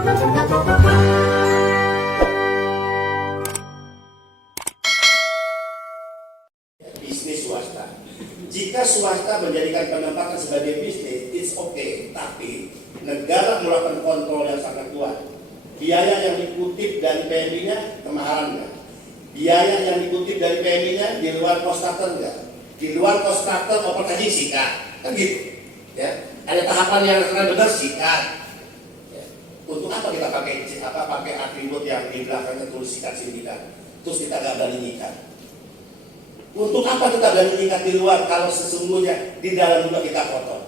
Bisnis swasta. Jika swasta menjadikan penempatan sebagai bisnis, it's okay. Tapi negara melakukan kontrol yang sangat kuat. Biaya yang dikutip dari PMI-nya kemahalan nggak? Biaya yang dikutip dari PMI-nya di luar cost structure nggak? Di luar cost structure operasi sikat, kan gitu. Ya, ada tahapan yang benar sikat. Ya. Untuk apa kita pakai atribut yang di belakangnya tulis sikat sindikat, terus kita nggak berani nyikat? Untuk apa kita berani nyikat di luar kalau sesungguhnya di dalam juga kita kotor?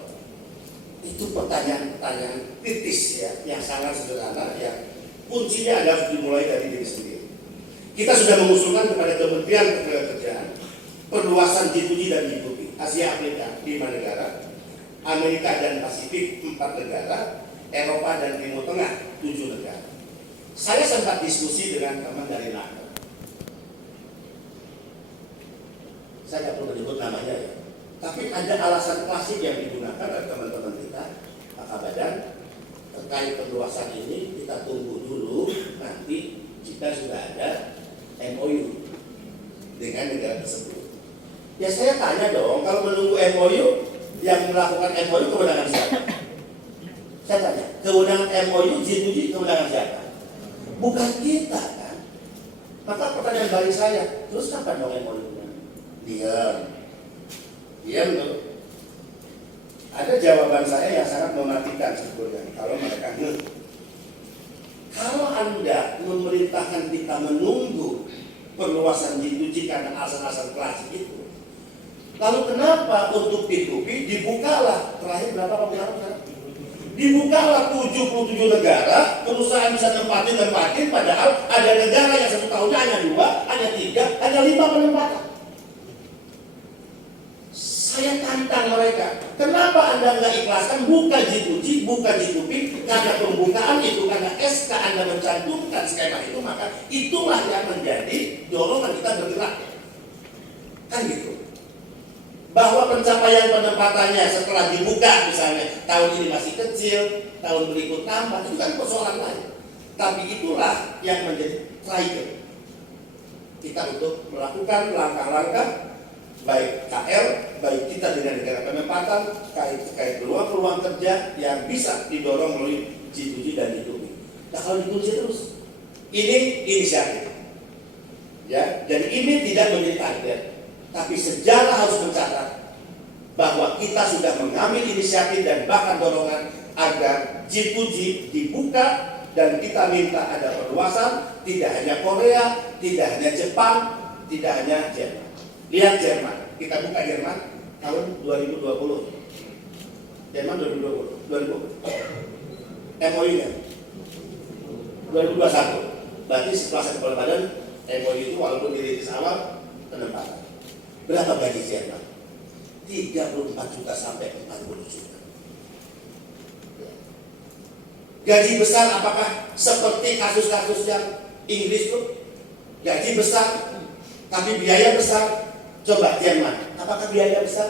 Itu pertanyaan-pertanyaan kritis ya, yang sangat sederhana ya. Kuncinya adalah dimulai dari diri sendiri. Kita sudah mengusulkan kepada Kementerian Ketenagakerjaan perluasan G2G dan G2P, Asia Afrika 5 negara, Amerika dan Pasifik 4 negara, Eropa dan Timur Tengah 7 negara. Saya sempat diskusi dengan teman dari NATO. Saya nggak perlu menyebut namanya ya. Tapi ada alasan klasik yang digunakan oleh teman-teman kita, Pak Badan, terkait perluasan ini. Kita tunggu dulu nanti jika sudah ada MOU dengan negara tersebut. Ya saya tanya dong, kalau menunggu MOU, yang melakukan MOU kewenangan siapa? Saya tanya, kewenangan MOU G2G kewenangan siapa? Bukan kita kan? Maka pertanyaan bagi saya, terus kapan dong MOU-nya? Diam tuh. Ada jawaban saya yang sangat mematikan sebetulnya. Kalau mereka kalau Anda memerintahkan kita menunggu perluasan G2G karena alasan-alasan klasik itu, lalu kenapa untuk P2P dibukalah terakhir berapa Pak Bung? Dibukalah 77 negara, perusahaan bisa tempatin, padahal ada negara yang 1 tahunnya hanya 2, hanya 3, hanya 5 penempatan. Saya tantang mereka, kenapa Anda nggak ikhlaskan buka G2G, buka G2P? Karena pembukaan itu, karena SK Anda mencantumkan skema itu, maka itulah yang menjadi dorongan kita bergerak. Kan gitu. Bahwa pencapaian penempatannya setelah dibuka misalnya tahun ini masih kecil, tahun berikut tambah, itu kan persoalan lain. Tapi itulah yang menjadi trigger kita untuk melakukan langkah-langkah baik KL, baik kita dengan negara penempatan, terkait peluang-peluang kerja yang bisa didorong melalui G2G dan G2P. Nah kalau dikunci terus, ini inisiatif, ya. Jadi ini tidak menjadi target, tapi sejarah harus mencatat bahwa kita sudah mengambil inisiatif dan bahkan dorongan agar G2G dibuka dan kita minta ada perluasan, tidak hanya Korea, tidak hanya Jepang, tidak hanya Jerman. Lihat Jerman, kita buka Jerman tahun 2020. Jerman 2020 MOU-nya 2021. Berarti setelah saya kepala badan, MOU itu walaupun dirilis awal penempatan. Berapa gaji Jerman? 34 juta sampai 40 juta. Gaji besar apakah seperti kasus-kasus yang Inggris tuh? Gaji besar, tapi biaya besar. Coba Jerman, apakah biaya besar?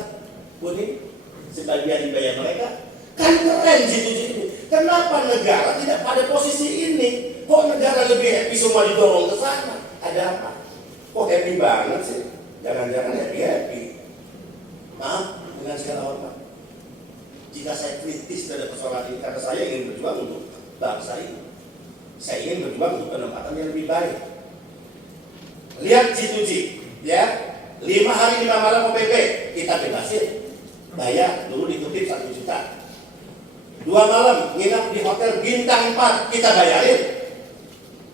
Kuning, sebagian dibayar mereka. Kan keren G2G ini. Kenapa negara tidak pada posisi ini? Kok negara lebih happy semua didorong ke sana? Ada apa? Kok happy banget sih? Jangan-jangan happy. Maaf, dengan segala hormat. Jika saya kritis terhadap persoalan ini, karena saya ingin berjuang untuk bangsa ini. Saya ingin berjuang untuk penempatan yang lebih baik. Lihat G2G, ya. 5 hari 5 malam OPP kita bebasin, bayar dulu dikutip 1 juta. 2 malam nginap di hotel bintang 4 kita bayarin.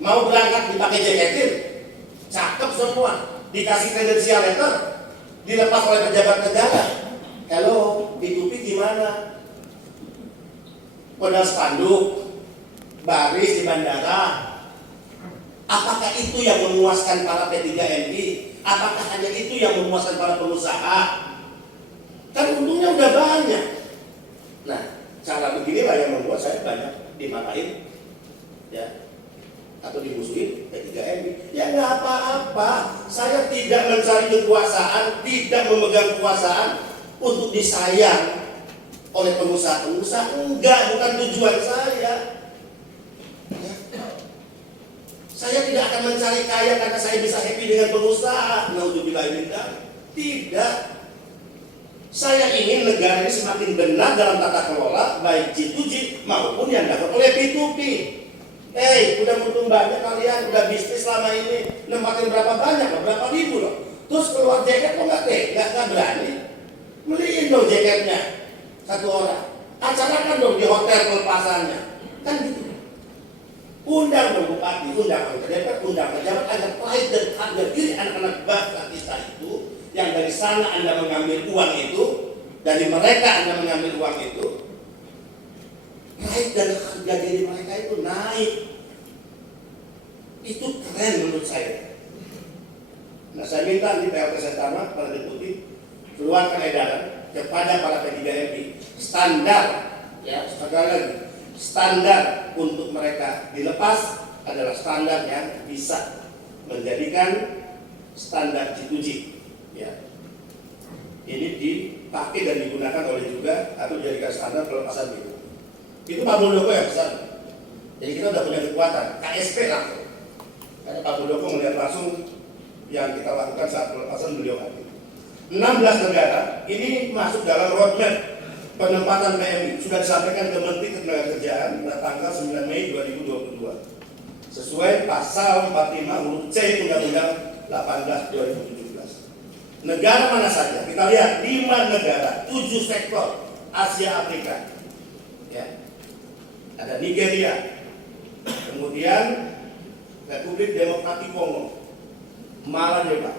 Mau berangkat dipakai jaketin, cakep semua, dikasih kredensial letter, dilepas oleh pejabat negara. Halo, P2P gimana? Modal spanduk, baris di bandara. Apakah itu yang memuaskan para P3NI? Apakah hanya itu yang memuaskan para pengusaha? Kan untungnya udah banyak. Nah, cara beginilah yang membuat saya banyak dimarahin, ya, atau dimusuhin P3NI. Ya nggak apa-apa. Saya tidak mencari kekuasaan, tidak memegang kekuasaan untuk disayang oleh pengusaha-pengusaha. Enggak, bukan tujuan saya. kaya karena saya bisa happy dengan pengusaha. Naudzubillah min dzalik. Tidak. Saya ingin negara ini semakin benar dalam tata kelola, baik G2G maupun yang dapat oleh P2P. Udah untung banyak kalian, udah bisnis selama ini, nempatin berapa banyak loh, berapa ribu loh. Terus keluar jaket kok nggak berani? Beliin dong jaketnya satu orang. Acarakan dong di hotel pelepasannya. Kan gitu. Undang dong bupati, undang anggota DPR, undang pejabat agar pride dan harga diri anak-anak bangsa kita itu, yang dari sana Anda mengambil uang itu, dari mereka Anda mengambil uang itu, pride dan harga diri mereka itu naik. Itu keren menurut saya. Nah, saya minta di PLT Sentana pada deputi keluarkan edaran kepada para P3MI standar, ya sekali lagi, standar untuk mereka dilepas adalah standar yang bisa menjadikan standar G2G, ya. Ini dipakai dan digunakan oleh juga atau dijadikan standar pelepasan itu. Itu Pak Muldoko yang pesan. Jadi kita udah punya kekuatan KSP langsung. Karena Pak Muldoko melihat langsung yang kita lakukan saat pelepasan beliau hadir. 16 negara ini masuk dalam roadmap penempatan PMI, sudah disampaikan ke Menteri Ketenagakerjaan pada tanggal 9 Mei 2022 sesuai pasal 45 huruf C Undang-Undang 18 2017. Negara mana saja? Kita lihat 5 negara, 7 sektor Asia Afrika, ya. Ada Nigeria, kemudian Republik Demokratik Kongo, Malaysia,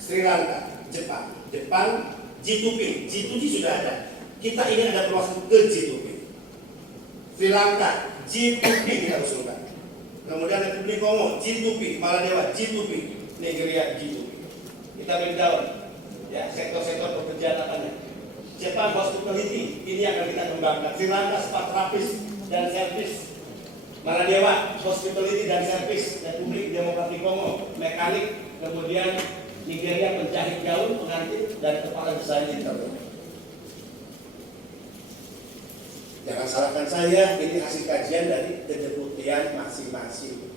Sri Lanka, Jepang, G2P, G2G sudah ada. Kita ingin ada perluasan ke G2P. Sri Lanka, G2P kita usulkan. Kemudian Republik Kongo, G2P, Malaysia, G2P, Nigeria, G2P. Kita breakdown, ya, sektor-sektor pekerjaan apanya. Jepang hospitality, ini akan kita kembangkan. Sri Lanka spa terapis dan servis. Malaysia hospitality dan servis. Republik Demokratik Kongo mekanik. Kemudian Nigeria penjahit gaun, pengantin, dan kepala desain internet. Jangan salahkan saya, ini hasil kajian dari kedeputian masing-masing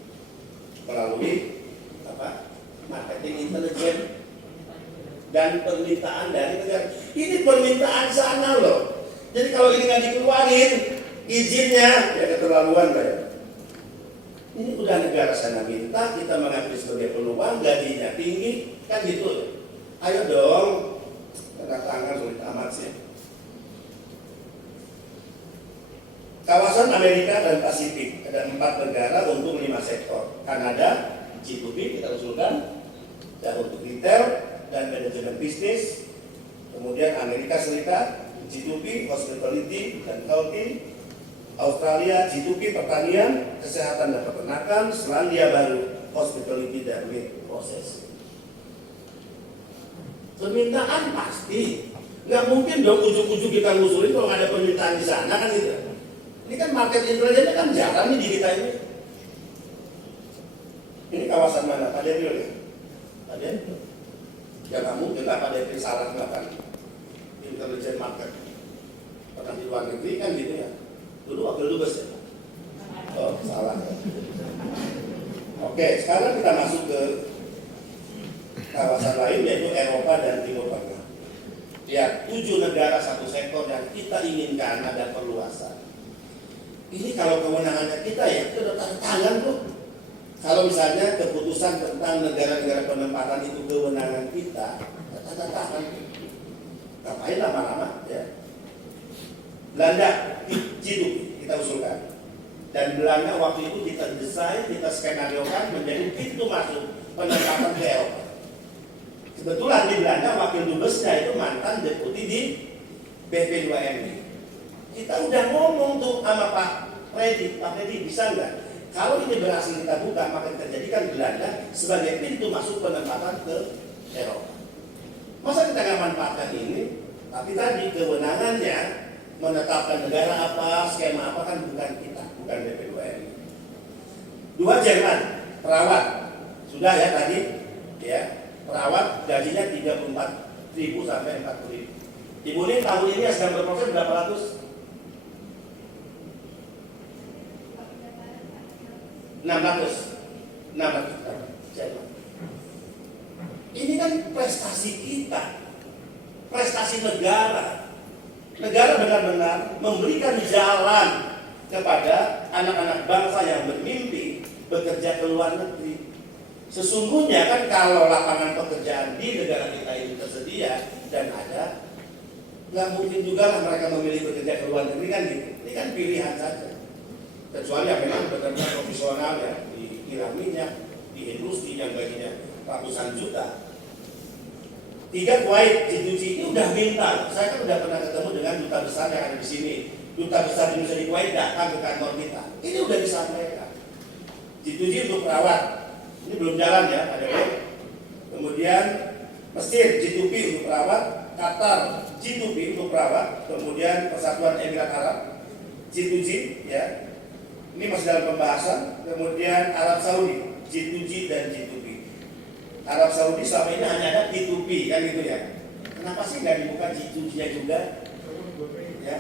melalui marketing intelijen dan permintaan dari negara. Ini permintaan sana loh. Jadi kalau ini nggak dikeluarin izinnya, ya keterlaluan kayak. Ini udah negara sana minta, kita mengambil sebagai peluang, gajinya tinggi, kan gitu ya. Ayo dong, tanda tangan sulit amat sih. Kawasan Amerika dan Pasifik, ada 4 negara untuk 5 sektor. Kanada, G2P kita usulkan, dan untuk retail dan manajemen bisnis. Kemudian Amerika Serikat, G2P, hospitality dan healthy. Australia, G2P, pertanian, kesehatan dan peternakan. Selandia Baru, hospitality dan meat processing. Permintaan pasti, nggak mungkin dong ujuk-ujuk kita ngusulin kalau nggak ada permintaan di sana kan gitu. Ini kan market intelijennya kan jarang nih di kita ini. Ini kawasan mana? Pak Depril ya? Pak Depril? Ya nggak mungkin lah Pak Depril salah melakukan intelijen market. Pernah di luar negeri kan gitu ya. Dulu wakil dubes ya? Oh, salah. Oke, sekarang kita masuk ke kawasan lain yaitu Eropa dan Timur Tengah. Ya, 7 negara 1 sektor yang kita inginkan ada perluasan. Ini kalau kewenangannya kita ya, kita udah tanda tangan tuh. Kalau misalnya keputusan tentang negara-negara penempatan itu kewenangan kita, tanda tangan. Ngapain lama-lama ya? Belanda, G2P kita usulkan. Dan Belanda waktu itu kita desain, kita skenariokan menjadi pintu masuk penempatan ke Eropa. Kebetulan di Belanda wakil dubesnya itu mantan deputi di BP2MI. Kita udah ngomong tuh sama Pak Freddy bisa nggak? Kalau ini berhasil kita buka, maka kita jadikan Belanda sebagai pintu masuk penempatan ke Eropa. Masa kita nggak manfaatkan ini? Tapi tadi kewenangannya menetapkan negara apa, skema apa kan bukan kita, bukan BP2MI. 2 Jerman, perawat sudah ya tadi, ya perawat gajinya 34.000 sampai 40.000. Ibu ini tahun ini yang sedang berproses berapa ratus? 600. nama kita jalan. Ini kan prestasi kita, prestasi negara. Negara benar-benar memberikan jalan kepada anak-anak bangsa yang bermimpi bekerja ke luar negeri. Sesungguhnya kan kalau lapangan pekerjaan di negara kita itu tersedia dan ada, nggak mungkin juga lah mereka memilih bekerja ke luar negeri kan gitu. Ini kan pilihan saja. Kecuali yang memang benar-benar profesional ya di kilang minyak, di industri yang gajinya ratusan juta. 3 Kuwait G2G ini udah minta. Saya kan udah pernah ketemu dengan duta besar yang ada di sini. Duta besar Indonesia di Kuwait datang ke kantor kita. Ini udah disampaikan. G2G untuk perawat. Ini belum jalan ya, ada ya. Kemudian Mesir G2P untuk perawat, Qatar G2P untuk perawat, kemudian Persatuan Emirat Arab G2G ya. Ini masih dalam pembahasan. Kemudian Arab Saudi G2G dan G2P. Arab Saudi selama ini hanya ada P2P kan gitu ya. Kenapa sih nggak dibuka G2G-nya juga? Ya.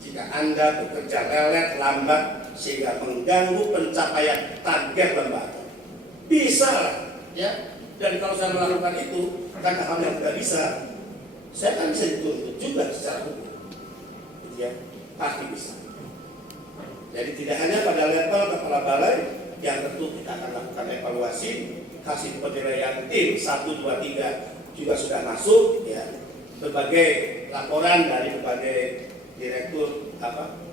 Jika Anda bekerja lelet, lambat sehingga mengganggu pencapaian target lembaga, bisa lah, ya. Dan kalau saya melakukan itu karena hal yang tidak bisa, saya kan bisa dituntut juga secara hukum, ya, pasti bisa. Jadi tidak hanya pada level kepala balai, yang tentu kita akan lakukan evaluasi hasil penilaian tim 1, 2, 3 juga sudah masuk, ya. Berbagai laporan dari berbagai direktur,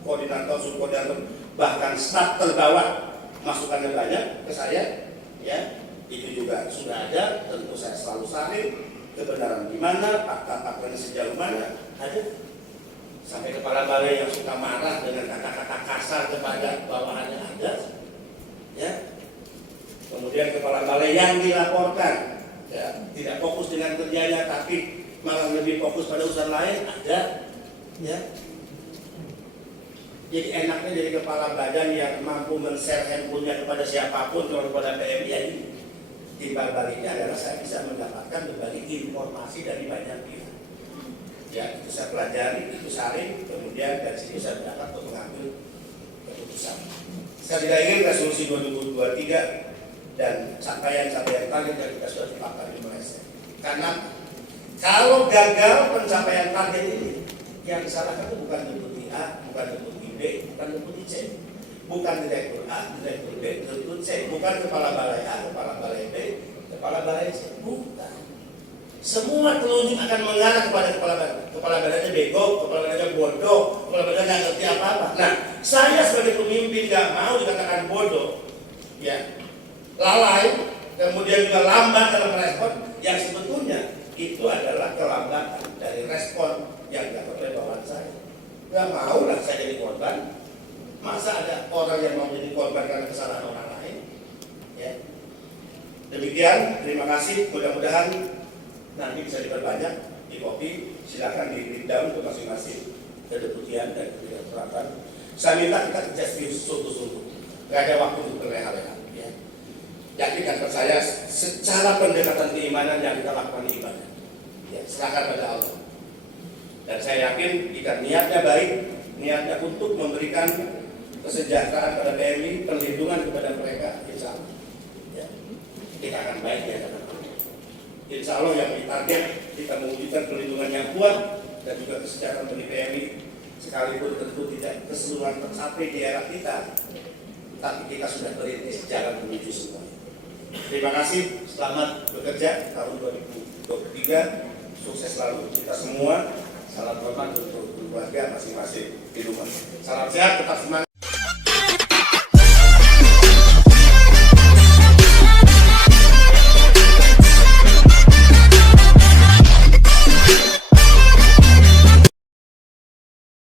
koordinator, subkoordinator, bahkan staf terbawah masukannya banyak ke saya, ya. Itu juga sudah ada, tentu saya selalu salin kebenaran di mana, fakta-faktanya sejauh mana ada. Sampai kepala balai yang suka marah dengan kata-kata kasar kepada bawahannya ada, ya. Kemudian kepala balai yang dilaporkan, ya, tidak fokus dengan kerjanya tapi malah lebih fokus pada urusan lain ada, ya. Jadi enaknya jadi kepala badan yang mampu men-share handphonenya kepada siapapun, kalau kepada PMI ya ini. Timbal baliknya adalah saya bisa mendapatkan berbagai informasi dari banyak pihak. Ya, itu saya pelajari, itu saring, kemudian dari sini saya dapat untuk mengambil keputusan. Saya tidak ingin resolusi 2023 dan capaian-capaian target yang kita sudah tetapkan di Malaysia. Karena kalau gagal pencapaian target ini, yang disalahkan itu bukan deputi A, bukan deputi B, bukan deputi C, bukan direktur A, direktur B, direktur C, bukan kepala balai A, kepala balai B, kepala balai C, bukan. Semua telunjuk akan mengarah kepada kepala balai. Kepala balainya bego, kepala balainya bodoh, kepala balainya nggak ngerti apa-apa. Nah, saya sebagai pemimpin nggak mau dikatakan bodoh, ya, lalai, kemudian juga lambat dalam respon, yang sebetulnya itu adalah kelambatan dari respon yang dilakukan oleh bawahan saya. Nggak mau lah saya jadi korban. Masa ada orang yang mau jadi korban karena kesalahan orang lain? Ya. Demikian, terima kasih. Mudah-mudahan nanti bisa diperbanyak di kopi. Silakan di breakdown ke masing-masing kedeputian dan kedirektoratan. Saya minta kita kerja serius sungguh-sungguh. Nggak ada waktu untuk berleha-leha. Ya. Yakinkan percaya secara pendekatan keimanan yang kita lakukan di ibadah. Ya, serahkan pada Allah. Dan saya yakin jika niatnya baik, niatnya untuk memberikan kesejahteraan pada PMI, perlindungan kepada mereka, insya Allah, ya, kita akan baik ya. Insya Allah yang ditarget kita mewujudkan perlindungan yang kuat dan juga kesejahteraan bagi PMI, sekalipun tentu tidak keseluruhan tercapai di era kita, tapi kita sudah berintis jalan menuju semua. Terima kasih, selamat bekerja tahun 2023, sukses selalu kita semua. Salam hormat untuk keluarga masing-masing di rumah. Salam sehat, tetap semangat.